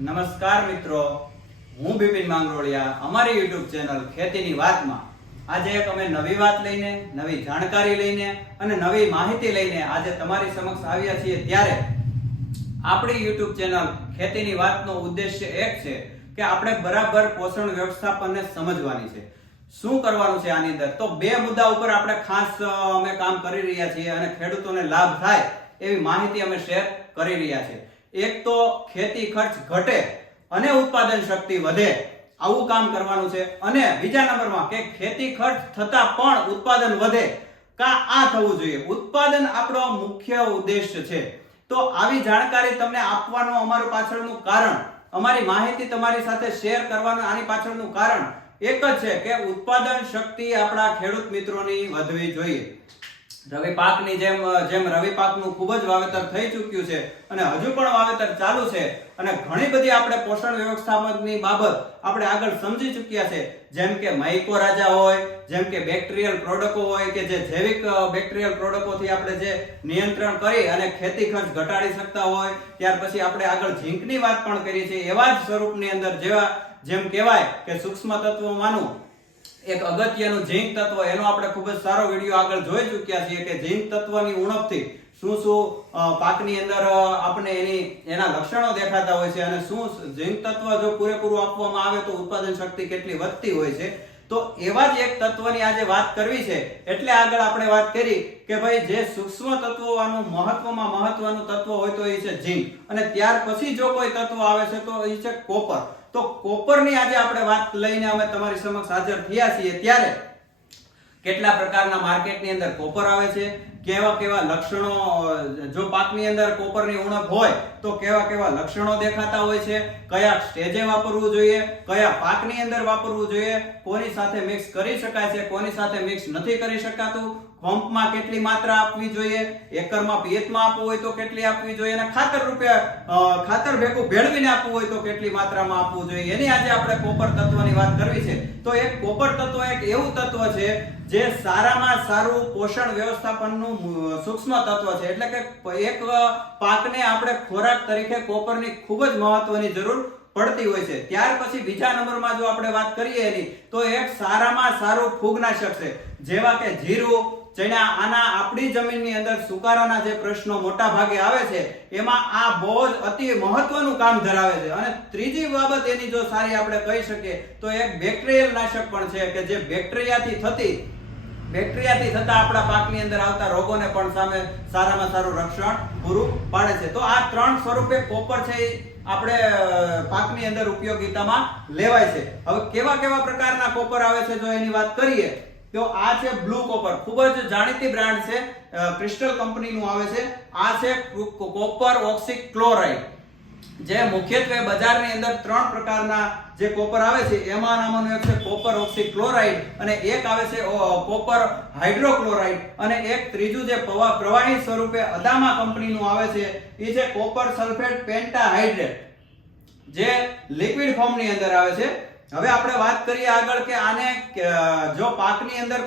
નમસ્કાર મિત્રો, હું બિપિન માંગરોળિયા. અમારી યુટ્યુબ ચેનલ ખેતીની વાતમાં આજે એક અમે નવી વાત લઈને, નવી જાણકારી લઈને અને નવી માહિતી લઈને આજે તમારી સમક્ષ આવ્યા છીએ. ત્યારે આપણી યુટ્યુબ ચેનલ ખેતીની વાતનો ઉદ્દેશ્ય એક છે કે આપણે બરાબર પોષણ વ્યવસ્થાપનને સમજવાની છે. શું કરવાનું છે આની અંદર? તો બે મુદ્દા ઉપર આપણે ખાસ અમે કામ કરી રહ્યા છીએ અને ખેડૂતોને લાભ થાય એવી માહિતી અમે શેર કરી રહ્યા છીએ. એક તો ખેતી ખર્ચ ઘટે અને ઉત્પાદન શક્તિ વધે, આવું કામ કરવાનું છે. અને બીજા નંબરમાં કે ખેતી ખર્ચ થતા પણ ઉત્પાદન વધે આ થવું જોઈએ. ઉત્પાદન આપણો મુખ્ય ઉદ્દેશ્ય છે. તો આવી જાણકારી તમને આપવાનું અમારું પાછળનું કારણ, અમારી માહિતી તમારી સાથે શેર કરવાનું આની પાછળનું કારણ એક જ છે કે ઉત્પાદન શક્તિ આપણા ખેડૂત મિત્રોની વધવી જોઈએ. રવિ પાકની જેમ રવિ પાકનું ખૂબ જ વાવેતર થઈ ચૂક્યું છે અને હજુ પણ વાવેતર ચાલુ છે અને ઘણી બધી આપણે પોષણ વ્યવસ્થાપનની બાબત આપણે આગળ સમજી ચૂક્યા છે. જેમ કે માઇકોરાજા હોય, જેમ કે બેક્ટેરિયલ પ્રોડક્ટો હોય કે જે જૈવિક બેક્ટેરિયલ પ્રોડક્ટોથી આપણે જે નિયંત્રણ કરી અને ખેતી ખર્ચ ઘટાડી શકતા હોય. ત્યાર પછી આપણે આગળ ઝીંકની વાત પણ કરી છે. એવા જ સ્વરૂપની અંદર જેમ કહેવાય કે સૂક્ષ્મ તત્વોમાંનું એક અગત્યનું ઝીંક તત્વ, એનો આપણે ખૂબ જ સારો વિડીયો આગળ જોઈ ચૂક્યા છીએ કે ઝીંક તત્વની ઉણપથી શું પાકની અંદર આપણે એના લક્ષણો દેખાતા હોય છે અને શું ઝીંક તત્વ જો પૂરેપૂરું આપવામાં આવે તો ઉત્પાદન શક્તિ કેટલી વધતી હોય છે. તો એવા જ એક તત્વની આજે વાત કરવી છે. એટલે આગળ આપણે વાત કરી કે ભાઈ જે સૂક્ષ્મ તત્વોનું મહત્વનું તત્વ હોય તો એ છે ઝીંક, અને ત્યાર પછી જો કોઈ તત્વ આવે છે તો એ છે કોપર. તો કોપરની આજે આપણે વાત લઈને અમે તમારી સમક્ષ હાજર થયા છીએ. ત્યારે કેટલા પ્રકારના માર્કેટની અંદર કોપર આવે છે, કેવા લક્ષણો, જો પાકની અંદર કોપરની ઉણપ હોય તો કેવા લક્ષણો દેખાતા હોય છે, કયા સ્ટેજે વાપરવું જોઈએ, કયા પાકની અંદર વાપરવું જોઈએ, કોની સાથે મિક્સ કરી શકાય છે, કોની સાથે મિક્સ નથી કરી શકાતું, પંપમાં કેટલી માત્રા આપવી જોઈએ, એકરમાં પિયતમાં આપવું હોય તો કેટલી આપવી જોઈએ, અને ખાતર ભેગું ભેળવીને આપવું હોય તો કેટલી માત્રામાં આપવું જોઈએ. એની આજે આપણે કોપર તત્વની વાત કરવી છે. તો એક કોપર તત્વ એક એવું તત્વ છે જે સારામાં સારું પોષણ વ્યવસ્થાપનનું સૂક્ષ્મ તત્વ છે. એટલે કે એક પાકને આપણે ખોરાક તરીકે કોપરની ખૂબ જ મહત્વની જરૂર પડતી હોય છે. ત્યાર પછી બીજા નંબરમાં જો આપણે વાત કરીએ એની, તો એક સારામાં સારું ફૂગનાશક છે, જેવા કે જીરું, ચણા. આના આપણી જમીનની અંદર સુકારાના જે પ્રશ્નો મોટા ભાગે આવે છે એમાં આ બહુ જ અતિ મહત્વનું કામ ધરાવે છે. અને ત્રીજી બાબત એની જો સારી આપણે કહી શકીએ તો એક બેક્ટેરિયલ નાશક પણ છે કે જે બેક્ટેરિયાથી થતા આપણા પાકની અંદર આવતા રોગોને પણ સામે સારામાં સારું રક્ષણ પૂરું પાડે છે. તો આ ત્રણ સ્વરૂપે કોપર છે આપણે પાકની અંદર ઉપયોગિતામાં લેવાય છે. હવે કેવા પ્રકારના કોપર આવે છે જો એની વાત કરીએ તો આ છે બ્લુ કોપર. ખૂબ જ જાણીતી બ્રાન્ડ છે, ક્રિસ્ટલ કંપનીનું આવે છે. આ છે કોપર ઓક્સીક્લોરાઇડ, જે મુખ્યત્વે બજારની અંદર ત્રણ પ્રકારના જે કોપર આવે છે એમાંનું એક છે કોપર ઓક્સીક્લોરાઇડ, અને એક આવે છે કોપર હાઇડ્રોક્લોરાઇડ, અને એક ત્રીજું જે પ્રવાહી સ્વરૂપે અદામા કંપનીનું આવે છે એ છે કોપર સલ્ફેટ પેન્ટાહાઇડ્રેટ, જે લિક્વિડ ફોર્મની અંદર આવે છે. હવે આપણે વાત કરીએ આગળ કે આને જો પાકની અંદર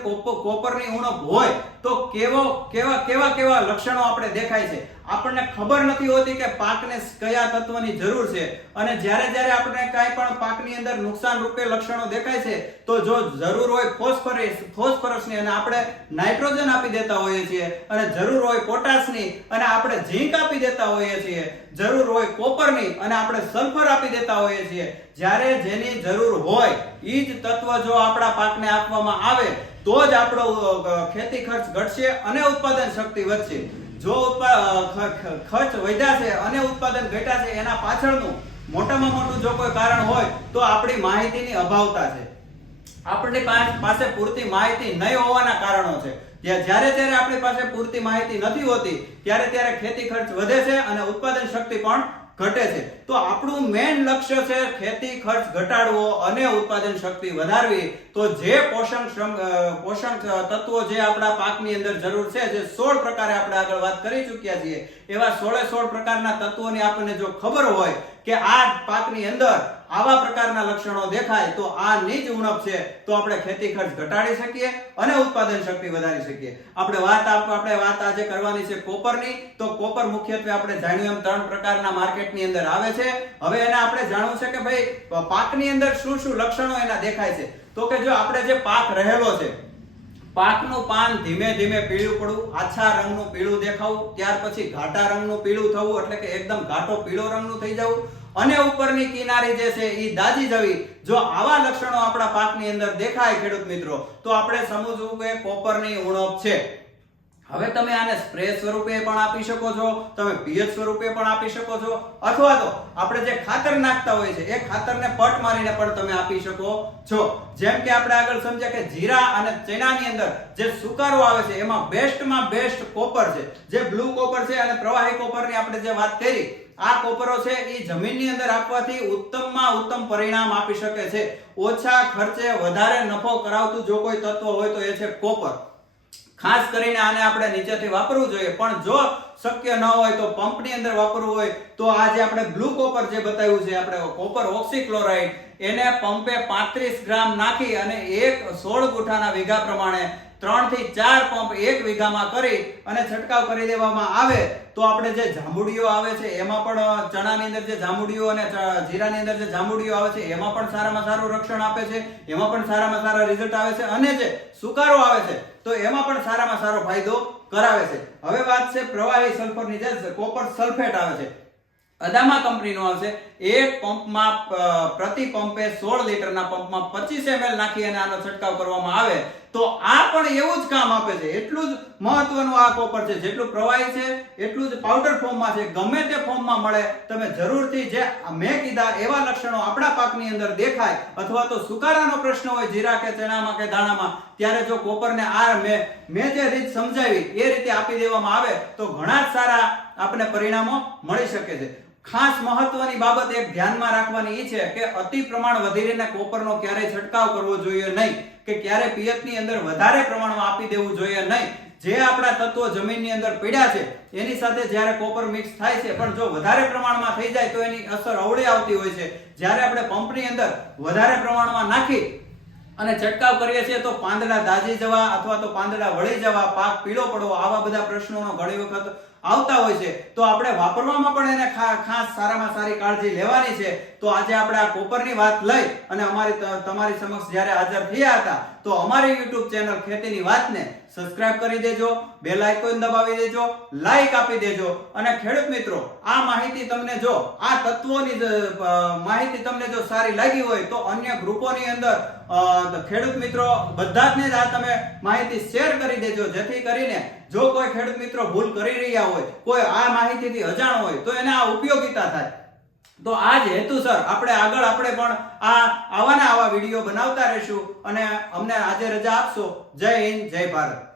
કોપરની ઉણપ હોય તો કેવા લક્ષણો આપણે દેખાય છે. આપણને ખબર નથી હોતી કે પાકને કયા તત્વની જરૂર છે, અને જ્યારે આપણે કાંઈ પણ પાકની અંદર નુકસાન રૂપે લક્ષણો દેખાય છે તો જો જરૂર હોય ફોસ્ફરસની અને આપણે નાઇટ્રોજન આપી દેતા હોઈએ છીએ, અને જરૂર હોય પોટાશની અને આપણે ઝીંક આપી દેતા હોઈએ છીએ, જરૂર હોય કોપરની અને આપણે સલ્ફર આપી દેતા હોઈએ છીએ. જ્યારે જેની જરૂર હોય ઈ જ તત્વ જો આપણા પાકને આપવામાં આવે તો જ આપણો ખેતી ખર્ચ ઘટશે અને ઉત્પાદન શક્તિ વધશે. જો ખર્ચ વધ્યા છે અને ઉત્પાદન ઘટ્યા છે એના પાછળનું મોટામાં મોટું જો કોઈ કારણ હોય તો આપણી માહિતીની અભાવતા છે. આપણી પાસે પૂરતી માહિતી નહીં હોવાના કારણો છે. જ્યારે આપણી પાસે પૂરતી માહિતી નથી હોતી ત્યારે ખેતી ખર્ચ વધે છે અને ઉત્પાદન શક્તિ પણ ઘટે છે. તો આપણું મેઇન લક્ષ્ય છે ખેતી ખર્ચ ઘટાડવો અને ઉત્પાદન શક્તિ વધારવી. તો જે પોષણ તત્વો જે આપણા પાકની અંદર જરૂર છે, જે 16 પ્રકારે આપણે આગળ વાત કરી ચૂક્યા છીએ, એવા 16 પ્રકારના તત્વોની આપણને જો ખબર હોય કે આ પાકની અંદર આવા પ્રકારના લક્ષણો દેખાય તો આ નીચ ઉણપ છે, તો આપણે ખેતી ખર્ચ ઘટાડી શકીએ અને ઉત્પાદન શક્તિ વધારી શકીએ. આપણે વાત આજે કરવાની છે કોપરની. તો કોપર મુખ્યત્વે આપણે જાણ્યું એમ 3 પ્રકારના માર્કેટની અંદર આવે છે. હવે એને આપણે જાણવું છે કે ભાઈ પાકની અંદર શું શું લક્ષણો એના દેખાય છે. તો કે જો આપણે જે પાક રહેલો છે, પાકનું પાન ધીમે ધીમે પીળું પડવું, આછા રંગનું પીળું દેખાવું, ત્યાર પછી ઘાટા રંગનું પીળું થવું, એટલે કે એકદમ ઘાટો પીળો રંગનું થઈ જવું, અને ઉપરની કિનારી જે છે એ દાજી જવી. જો આવા લક્ષણો આપણા પાકની અંદર દેખાય ખેડૂત મિત્રો, તો આપણે સમજવું કે કોપરની ઉણપ છે. હવે તમે આને સ્પ્રે સ્વરૂપે પણ આપી શકો છો, તમે પીએચ સ્વરૂપે પણ આપી શકો છો, અથવા તો આપણે જે ખાતર નાખતા હોય છે એ ખાતરને પટ મારીને પણ તમે આપી શકો છો. જેમ કે આપણે આગળ સમજ્યા કે જીરા અને ચણાની અંદર જે સુકારો આવે છે એમાં બેસ્ટમાં બેસ્ટ કોપર છે, જે બ્લુ કોપર છે અને પ્રવાહી કોપરની આપણે જે વાત કરી, આ કોપરો છે એ જમીનની અંદર આપવાથી ઉત્તમમાં ઉત્તમ પરિણામ આપી શકે છે. ઓછા ખર્ચે વધારે નફો કરાવતું જો કોઈ તત્વ હોય તો એ છે કોપર. ખાસ કરીને આને આપણે નીચેથી વાપરવું જોઈએ, પણ જો શક્ય ન હોય તો પંપની અંદર વાપરવું હોય તો આ જે આપણે બ્લુ કોપર જે બતાવ્યું છે, આપણે કોપર ઓક્સીક્લોરાઇડ, એને પંપે 35 ગ્રામ નાખી અને 16 ગુઠાના વીઘા પ્રમાણે 3 થી 4 પંપ 1 વીઘામાં કરી અને છંટકાવ કરી દેવામાં આવે તો આપણે જે જાંબુડીઓ આવે છે એમાં પણ, ચણાની અંદર જે જાંબુડીઓ અને જીરાની અંદર જે જાંબુડીઓ આવે છે એમાં પણ સારામાં સારું રક્ષણ આપે છે, એમાં પણ સારામાં સારા રિઝલ્ટ આવે છે, અને જે સુકારો આવે છે તો એમાં પણ સારામાં સારો ફાયદો કરાવે છે. હવે વાત છે પ્રવાહી સલ્ફરની, જે કોપર સલ્ફેટ આવે છે, અદામા કંપનીનો આવશે. એક પંપમાં પ્રતિ પંપે 16 લીટરના પંપમાં 25 ml નાખી અને આનો છંટકાવ કરવામાં આવે તો આ પણ એવું જ કામ આપે છે. એટલું જ મહત્વનું આ કોપર છે. જેટલું પ્રવાહી છે એટલું જ પાવડર ફોર્મમાં છે. ગમે તે ફોર્મમાં મળે, તમે જરૂરથી જે મેં કીધા એવા લક્ષણો આપણા પાકની અંદર દેખાય, અથવા તો સુકારાનો પ્રશ્ન હોય જીરા કે ચણામાં કે દાણામાં, ત્યારે જો કોપરને આ મેં જે રીત સમજાવી એ રીતે આપી દેવામાં આવે તો ઘણા જ સારા આપણને પરિણામો મળી શકે છે. ખાસ મહત્વની બાબત એક ધ્યાનમાં રાખવાની એ છે કે અતિ પ્રમાણ વધીને કોપરનો ક્યારેય છંટકાવ કરવો જોઈએ નહીં, કે ક્યારે પિયતની અંદર વધારે પ્રમાણમાં આપી દેવું જોઈએ નહીં. જે આપણા તત્વો જમીનની અંદર પડ્યા છે એની સાથે જ્યારે કોપર મિક્સ થાય છે, પણ જો વધારે પ્રમાણમાં થઈ જાય તો એની અસર અવળી આવતી હોય છે. જ્યારે આપણે પંપની અંદર વધારે પ્રમાણમાં નાખી અને છંટકાવ કરીએ છીએ તો પાંદડા દાજી જવા અથવા તો પાંદડા વળી જવા, પાક પીળો પડવો, આવા બધા પ્રશ્નોનો ઘણી વખત આવતા હોય છે. તો આપણે વાપરવામાં પણ એને ખાસ સારામાં સારી કાળજી લેવાની છે. તો આજે આપણે આ કોપરની વાત લઈ અને તમારી સમક્ષ જ્યારે હાજર થયા હતા, તો અમારી YouTube ચેનલ ખેતીની વાતને સબસ્ક્રાઇબ કરી દેજો, બેલ આઇકોન દબાવી દેજો, લાઈક આપી દેજો. અને ખેડૂત મિત્રો, આ માહિતી તમને જો આ તત્વોની માહિતી તમને જો સારી લાગી હોય તો અન્ય ગ્રુપોની અંદર ખેડૂત મિત્રો બધાને જ આ તમે માહિતી શેર કરી દેજો, જેથી કરીને જો કોઈ ખેડૂત મિત્રો ભૂલ કરી રહ્યા હોય, કોઈ આ માહિતીથી અજાણ હોય, તો એને આ ઉપયોગિતા થાય. તો આ જ હેતુસર આપણે પણ આવા વિડીયો બનાવતા રહેશું. અને અમને આજે રજા આપશો. જય હિન્દ, જય ભારત.